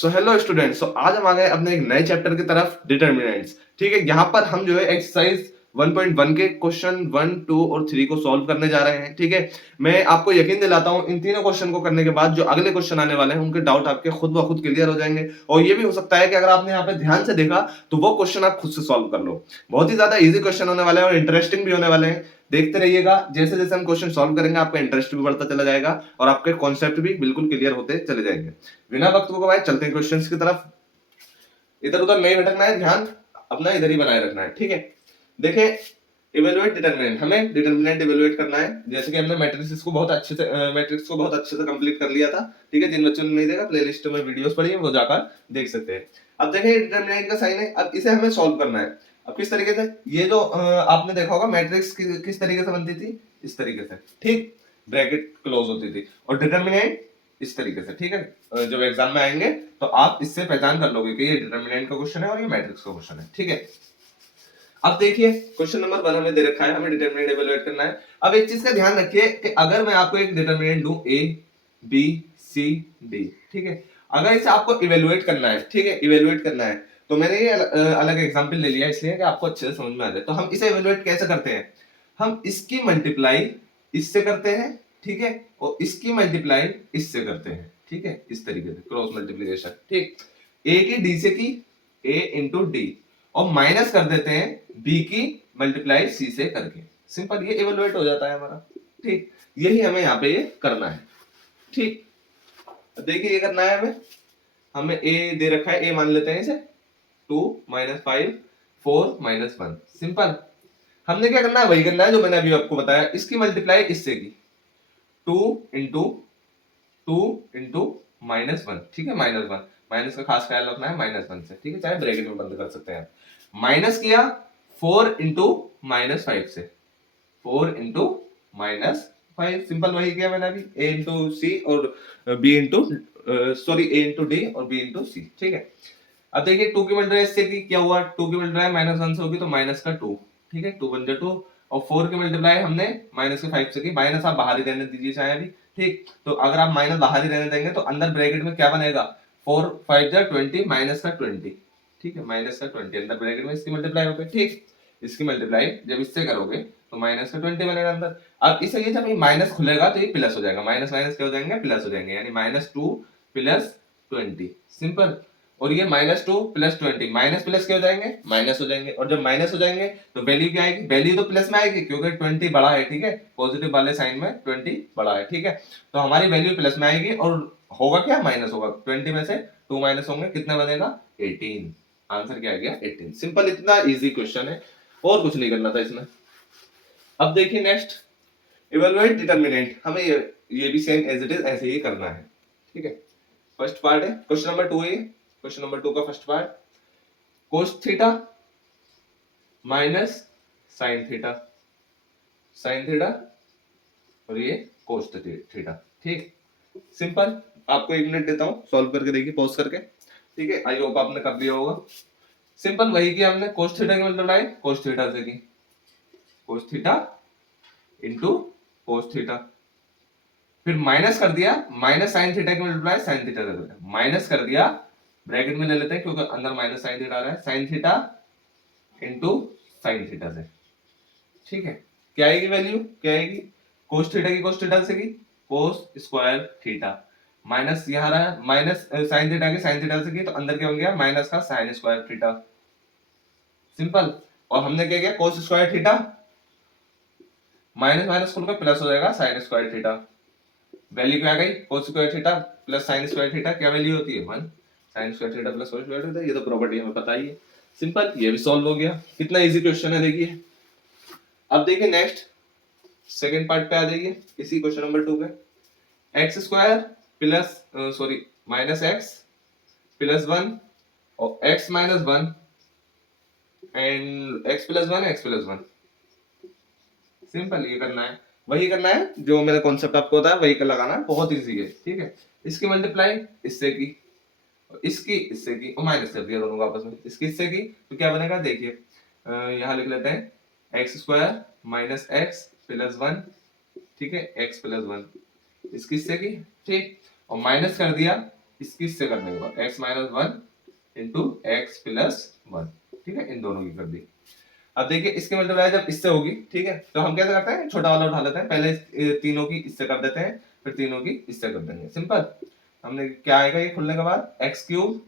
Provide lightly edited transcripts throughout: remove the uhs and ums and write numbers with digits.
So hello students, सो आज हम आ गए अपने एक नए चैप्टर की तरफ, डिटरमिनेंट्स। ठीक है, यहाँ पर हम जो है एक्सरसाइज 1.1 के क्वेश्चन 1, 2 और 3 को सॉल्व करने जा रहे हैं। ठीक है, मैं आपको यकीन दिलाता हूँ इन तीनों क्वेश्चन को करने के बाद जो अगले क्वेश्चन आने वाले हैं उनके डाउट आपके खुद ब खुद क्लियर हो जाएंगे। और ये भी हो सकता है कि अगर आपने यहाँ पे ध्यान से देखा तो वो क्वेश्चन आप खुद से सॉल्व कर लो। बहुत ही ज्यादा इजी क्वेश्चन होने वाले हैं और इंटरेस्टिंग भी होने वाले हैं। देखते रहिएगा, जैसे जैसे हम क्वेश्चन सॉल्व करेंगे आपका इंटरेस्ट भी बढ़ता चला जाएगा और आपके कॉन्सेप्ट भी बिल्कुल क्लियर होते चले जाएंगे। बिना वक्त को गवाए चलते हैं क्वेश्चंस की तरफ। इधर उधर नहीं भटकना है, ध्यान अपना इधर ही बनाए रखना है। ठीक है, देखें, इवेलुएट डिटरमिनेंट, हमें डिटरमिनेंट इवेलुएट करना है। जैसे कि हमने मैट्रिक्स को बहुत अच्छे से कंप्लीट कर लिया था। ठीक है, जिन बच्चों ने नहीं देखा प्लेलिस्ट में वीडियोस पड़ी है वो जाकर देख सकते हैं। अब देखें, डिटरमिनेंट का साइन है, अब इसे हमें सॉल्व करना है। अब किस तरीके से, ये जो आपने देखा होगा मैट्रिक्स किस तरीके से बनती थी, इस तरीके से। ठीक, ब्रैकेट क्लोज होती थी और डिटरमिनेंट इस तरीके से। ठीक है, जब एग्जाम में आएंगे तो आप इससे पहचान कर लोगे कि ये डिटरमिनेंट का क्वेश्चन है और ये मैट्रिक्स का क्वेश्चन है। ठीक है, अब देखिए क्वेश्चन नंबर 1 हमें दे रखा है, हमें डिटरमिनेंट इवैल्यूएट करना है। अब एक चीज का ध्यान रखिए कि अगर मैं आपको एक डिटरमिनेंट दूं a b c d, ठीक है, अगर इसे आपको इवैल्यूएट करना है, ठीक है, इवैल्यूएट करना है, तो मैंने ये अलग एग्जांपल ले लिया इसलिए कि आपको अच्छे से समझ में आ जाए। तो हम इसे इवैल्यूएट कैसे करते हैं, हम इसकी मल्टीप्लाई इससे करते हैं, ठीक है, और इसकी मल्टीप्लाई इससे करते हैं। ठीक है, इस तरीके से क्रॉस मल्टीप्लिकेशन। ठीक, a की d से की a इंटू डी और माइनस कर देते हैं b की मल्टीप्लाई c से करके। सिंपल, ये इवैल्यूएट हो जाता है हमारा। ठीक, यही हमें यहाँ पे ये करना है। ठीक, देखिए ये करना है हमें, हमें a दे रखा है, a मान लेते हैं इसे 2 - 5 4 - 1। सिंपल, हमने क्या करना है वही करना है जो मैंने अभी आपको बताया। इसकी मल्टीप्लाई इससे की 2 इंटू 2 इंटू -1। ठीक है, -1, माइनस का खास ख्याल रखना है -1 से। ठीक है, चाहे ब्रैकेट में बंद कर सकते हैं। माइनस किया 4 इंटू -5 से, 4 इंटू -5। सिंपल वही किया मैंने अभी, a इंटू सी और b into a into D और b इंटू सी। ठीक है, अब देखिए 2 की मल्टीप्लाई इससे की क्या हुआ, 2 की मल्टीप्लाई -1 से होगी तो माइनस का 2। ठीक है, 2 बन जा 2 और 4 की मल्टीप्लाई हमने माइनस के 5 से की। माइनस आप बाहर ही रहने दीजिए चाहे अभी। ठीक, तो अगर आप माइनस बाहर ही रहने देंगे तो अंदर ब्रैकेट में क्या बनेगा, 4 5 जा 20 माइनस का 20। ठीक है, माइनस का 20 अंदर ब्रैकेट में इसकी मल्टीप्लाई हो गई। ठीक, इसकी मल्टीप्लाई जब इससे करोगे तो माइनस का 20 बनेगा अंदर। अब इसे ये जब ये माइनस खुलेगा तो ये प्लस हो जाएगा, माइनस माइनस क्या हो जाएंगे, प्लस हो जाएंगे, यानी -2 प्लस 20। सिंपल, और ये -2 प्लस 20, माइनस प्लस क्या हो जाएंगे, माइनस हो जाएंगे। और जब माइनस हो जाएंगे तो वैल्यू क्या आएगी, वैल्यू तो प्लस में आएगी क्योंकि 20 बड़ा है। ठीक है, पॉजिटिव वाले साइन में 20 बड़ा है। ठीक है, तो हमारी वैल्यू प्लस में आएगी और होगा क्या, माइनस होगा। 20 में से 2 माइनस होंगे, कितना बनेगा, 18। आंसर क्या आ गया, 18। सिंपल, इतना इजी क्वेश्चन है और कुछ नहीं करना था इसमें। अब देखिए नेक्स्ट, इवैल्यूएट डिटरमिनेंट, हमें ये भी सेम एज इट इज ऐसे ही करना है। ठीक है, फर्स्ट पार्ट है क्वेश्चन नंबर 2 है। क्वेश्चन नंबर 2 का first part, cos theta minus sin theta, sin theta और ये cos थीटा। ठीक, सिंपल, आपको 1 मिनट देता हूं, सॉल्व करके देखिए पॉज करके। ठीक है, आई होप आपने कर दिया होगा। सिंपल वही किया हमने, cos थीटा की मल्टीप्लाई cos थीटा से की, cos theta into cos theta, फिर माइनस कर दिया, माइनस sin थीटा की मल्टीप्लाई sin थीटा से कर, माइनस कर दिया, ब्रैकेट में ले लेते हैं क्योंकि अंदर माइनस sin थीटा आ रहा है, sin theta into sin theta से। ठीक है, क्या आएगी वैल्यू, क्या आएगी, cos थीटा की cos थीटा से की cos स्क्वायर थीटा, माइनस यहाँ रहा माइनस sin थीटा की sin थीटा से की तो अंदर क्या हो गया, माइनस का sin स्क्वायर थीटा। सिंपल, और हमने क्या किया, cos square theta minus minus खुलकर प्लस हो जाएगा sin स्क्वायर थीटा। वैल्यू क्या आ गई, cos square theta plus sin square theta, क्या वैल्यू होती है 1। sin square theta plus cos square theta, ये तो प्रॉपर्टी हमें पता ही है। सिंपल, ये भी सॉल्व हो गया। कितना इजी क्वेश्चन है देखिए। अब देखिए नेक्स्ट सेकंड पार्ट पे आ जाइए, इसी क्वेश्चन नंबर 2 पे, x square plus minus x plus 1 और x minus 1 and x plus 1 x plus 1। Simple, ये करना है, वही करना है जो मेरा कॉन्सेप्ट आपको बताया, वही का लगाना है, बहुत इजी है। ठीक है, इसकी मल्टीप्लाई इससे की, इसकी इससे की और माइनस कर दिया दोनों को आपस में, इसकी इससे की तो क्या बनेगा देखिए, यहाँ लिख लेते हैं x square minus x plus 1। ठीक है, एक्स प्लस 1, इसकी इससे की। ठीक, और माइनस कर दिया इसकी इससे करने के बाद x minus one into x plus one, ठीक है, इन दोनों की कर दी। अब देखिए इसके मल्टीप्लाई जब इससे होगी, ठीक है, तो हम कैसे करते हैं, छोटा वाला उठा लेते हैं, पहले तीनों की इससे कर देते हैं, फिर तीनों की इससे कर देंगे, सिंपल। हमने क्या आएगा ये खुलने के बाद एक्स क्यूब,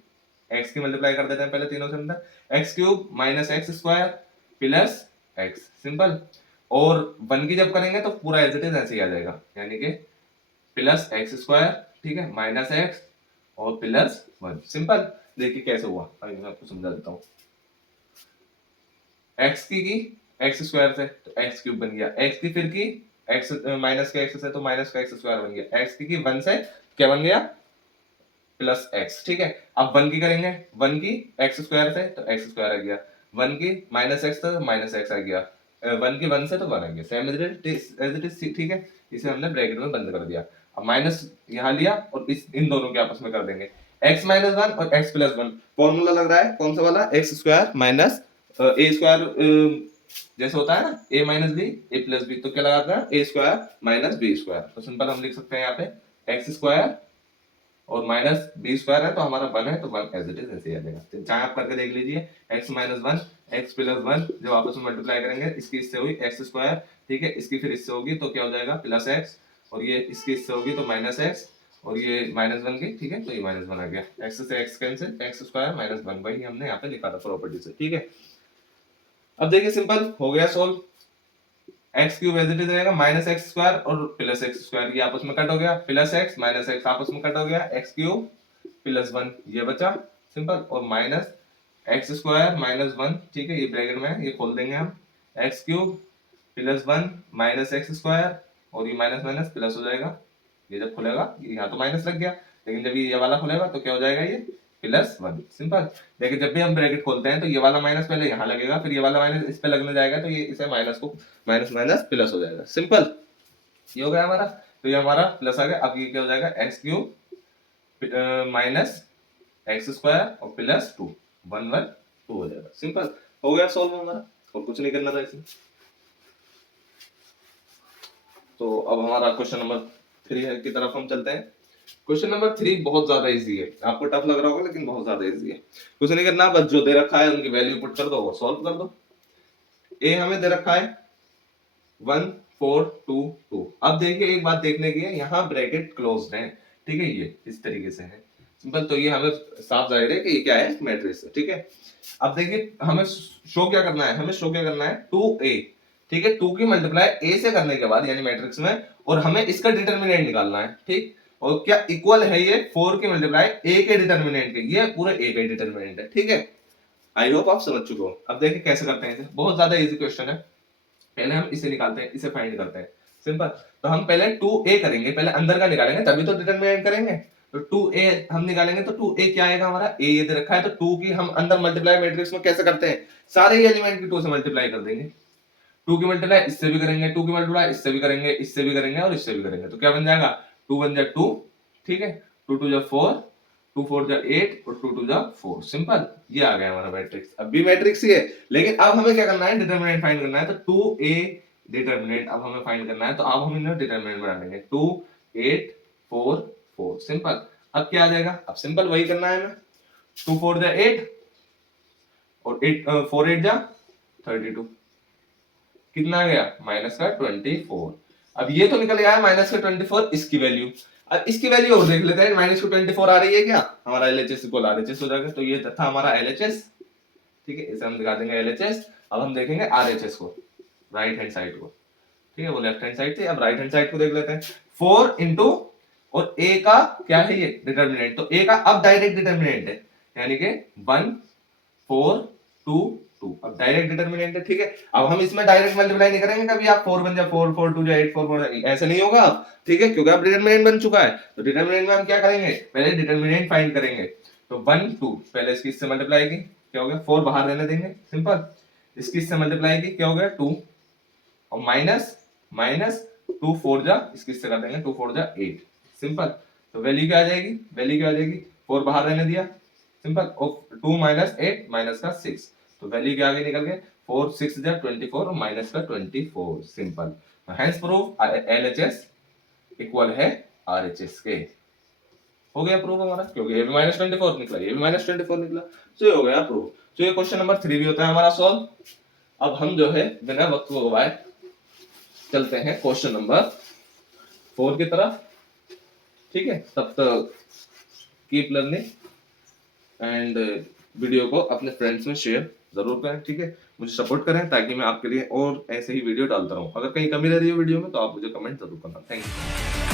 एक्स की मल्टीप्लाई कर देते हैं पहले तीनों से अंदर, x cube minus x square plus x, simple. और वन की जब करेंगे तो पूरा एज इट इज ऐसे ही आ जाएगा, यानी कि प्लस एक्स स्क्वायर, ठीक है, माइनस एक्स और प्लस वन, सिंपल। देखिए कैसे हुआ, अभी मैं आपको समझा देता हूँ। एक्स की एक्स स्क्वायर से तो एक्स क्यूब बन गया, एक्स की फिर की एक्स माइनस का एक्स से तो माइनस का एक्स स्क्वायर बन गया, एक्स की वन से क्या बन गया, प्लस एक्स, ठीक है। अब वन की करेंगे, वन की एक्स स्क्वायर से तो एक्स स्क्वायर आ गया, वन की माइनस एक्स तो माइनस एक्स आ गया, वन की वन से तो वन आ गया, सेम एज इट इज, ठीक है। इसे हमने ब्रैकेट में बंद कर दिया। अब माइनस यहाँ लिया और इस इन दोनों के आपस में कर देंगे, एक्स माइनस वन और एक्स प्लस वन। फॉर्मूला लग रहा है कौन सा वाला, एक्स स्क्वायर माइनस ए स्क्वायर, जैसे होता है ना ए माइनस बी ए प्लस बी, तो क्या लगाते हैं ए स्क्वायर माइनस बी स्क्वायर, तो सिंपल हम लिख सकते हैं यहाँ पे एक्स स्क्वायर और माइनस बी स्क्वायर है तो हमारा वन है, तो वन एज इट इज ऐसे ही आ जाएगा। तो चाहे आप करके देख लीजिए, x minus one x plus one जब आपस में मल्टीप्लाई करेंगे, इसकी इससे हुई एक्स स्क्वायर, ठीक है, इसकी फिर इससे होगी तो क्या हो जाएगा प्लस एक्स, और ये इसकी इससे होगी तो माइनस एक्स, और ये माइनस वन की, ठीक है, तो ये माइनस वन आ गया, एक्स से x cancel, x square minus one, वही हमने यहाँ पे लिखा था प्रॉपर्टी से, ठीक है। अब देखिए सिंपल हो गया solve, x cube as it is रहेगा, माइनस एक्स स्क्वायर और प्लस एक्स स्क्वायर, ये आपस में कट हो गया, प्लस एक्स माइनस एक्स आपस में कट हो गया, एक्स क्यूब प्लस वन ये बचा, सिंपल, और minus x square minus one, ठीक है, ये ब्रैकेट में है, ये खोल देंगे हम, x cube plus one minus x square, और ये माइनस माइनस प्लस हो जाएगा, ये जब खुलेगा यहाँ तो माइनस लग गया, लेकिन जब ये वाला खुलेगा तो क्या हो जाएगा, ये प्लस वन, सिंपल। देखिए जब भी हम ब्रैकेट खोलते हैं तो ये वाला माइनस पहले यहाँ लगेगा, फिर ये वाला माइनस इस पे लगने जाएगा, तो ये इसे माइनस को माइनस माइनस प्लस हो जाएगा, सिंपल। ये हो गया हमारा, तो ये हमारा प्लस आ गया। अब ये क्या हो जाएगा, X cube minus x square और plus two, one one two हो जाएगा, सिंपल। हो गया सॉल्व हमारा, और कुछ नहीं करना था इसमें। तो अब हमारा क्वेश्चन नंबर 3 की तरफ हम चलते हैं। क्वेश्चन नंबर 3 बहुत ज्यादा इजी है, आपको टफ लग रहा होगा लेकिन बहुत ज्यादा इजी है। कुछ नहीं करना, बस जो दे रखा है उनकी वैल्यू पुट कर दो, वो सॉल्व कर दो। ए हमें दे रखा है 1 4 2 2। अब देखिए एक बात देखने की है, यहाँ ब्रैकेट क्लोज्ड है, ठीक है, ये इस तरीके से है, सिंपल। तो ये हमें साफ जाहिर है कि ये क्या है, मैट्रिक्स है, ठीक है। अब देखिए हमें शो क्या करना है, हमें शो क्या करना है 2a, ठीक है, 2 की मल्टीप्लाई a से करने के बाद यानी मैट्रिक्स में, और हमें इसका डिटरमिनेंट निकालना है, ठीक। और क्या इक्वल है ये 4 की मल्टीप्लाई a के डिटरमिनेंट के, ये पूरे a का डिटरमिनेंट है, ठीक है। आई होप आप समझ चुके हो। अब देखिए कैसे करते हैं इसे, बहुत ज्यादा इजी क्वेश्चन है। पहले हम इसे निकालते हैं, इसे फाइंड करते हैं, सिंपल। तो हम पहले 2a करेंगे, पहले अंदर का निकालेंगे तभी तो डिटरमिनेंट करेंगे। तो 2a हम निकालेंगे, तो 2a क्या आएगा हमारा, a ये दे रखा है, तो 2 की हम अंदर मल्टीप्लाई मैट्रिक्स में कैसे करते हैं, सारे ही एलिमेंट की 2 से मल्टीप्लाई कर देंगे। 2 की मल्टीप्लाई इससे भी करेंगे, 2 की मल्टीप्लाई इससे भी करेंगे, इससे भी करेंगे और इससे भी करेंगे, तो क्या बन जाएगा 2 1 जा 2, ठीक है, 2 2 जा 4, 2 4 जा 8 और 2 2 जा 4, सिंपल। ये आ गया हमारा मैट्रिक्स। अब भी मैट्रिक्स ही है, लेकिन अब हमें क्या करना है, डिटरमिनेंट फाइंड करना है। तो 2a डिटरमिनेंट अब हमें फाइंड करना है, तो अब हम इन्हें डिटरमिनेंट बना देंगे 2 8 4 4, सिंपल। अब क्या आ जाएगा, अब सिंपल वही करना है हमें, 2 4 जा 8 और 8 4 8 जा 32, कितना आ गया माइनस का 24। अब ये तो निकल गया है माइनस का 24, इसकी वैल्यू। अब इसकी वैल्यू और देख लेते हैं, माइनस का 24 आ रही है क्या, हमारा एलएचएस इक्वल आरएचएस हो जाएगा। तो ये था हमारा एलएचएस, ठीक है, इसे हम दिखा देंगे एलएचएस। अब हम देखेंगे आरएचएस को, राइट हैंड साइड को, ठीक है, वो लेफ्ट हैंड साइड थी, अब राइट हैंड साइड को देख लेते हैं। 4 इंटू और a का क्या है ये डिटरमिनेंट, तो a का अब डायरेक्ट डिटरमिनेंट है, यानी कि 1 4 2 2, अब डायरेक्ट डिटरमिनेंट है, ठीक है। अब हम इसमें डायरेक्ट मल्टीप्लाई नहीं करेंगे कभी, आप 4 1 जा 4 4 2 जा 8 4 4 ऐसे नहीं होगा अब, ठीक है, क्योंकि अब डिटरमिनेंट बन चुका है। तो डिटरमिनेंट में हम क्या करेंगे, पहले डिटरमिनेंट फाइंड करेंगे। तो 1 2 पहले इसकी इससे मल्टीप्लाई की, क्या हो गया 4 बाहर रहने देंगे, सिंपल। इसकी इससे मल्टीप्लाई की, क्या हो गया 2, और माइनस माइनस 2 4 जा इसकी इससे कर देंगे, 2 4 जा 8, सिंपल। तो वैल्यू क्या आ जाएगी, वैल्यू क्या आ जाएगी, 4 बाहर रहने दिया, सिंपल, और 2 माइनस 8 माइनस का 6, तो वैल्यू क्या आगे निकल गए 4 6 जा 24 और माइनस का 24, simple. Hence proof LHS equal है आरएचएस के। हो गया प्रूफ हमारा, क्योंकि ये भी -24 निकला, ये भी -24 निकला, तो ये हो गया प्रूफ। तो ये क्वेश्चन नंबर 3 भी होता है हमारा सॉल्व। अब हम जो है बिना वक्त को गवाए चलते हैं क्वेश्चन नंबर 4 की तरफ, ठीक है। तब तक कीप लर्निंग एंड वीडियो को अपने फ्रेंड्स में शेयर जरूर करें, ठीक है। मुझे सपोर्ट करें ताकि मैं आपके लिए और ऐसे ही वीडियो डालता रहूं। अगर कहीं कमी रह रही है वीडियो में तो आप मुझे कमेंट जरूर करना। Thank you.